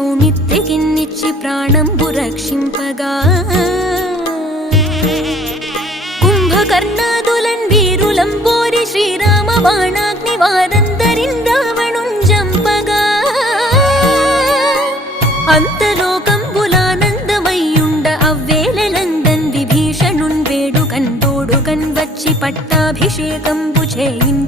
సౌమిత్తికిన్నిచ్చి ప్రాణంబు రక్షింపగా కుంభకర్ణాదులన్ వీరులంబోరి శ్రీరామ బాణాగ్ని వారందరిన్ రావణుంజంపగా అంతలోకంబులానందమయ్యుండ అవ్వేళలందన్ విభీషణున్ వేడుకన్ తోడుకన్ వచ్చి పట్టాభిషేకంబు చేయిన్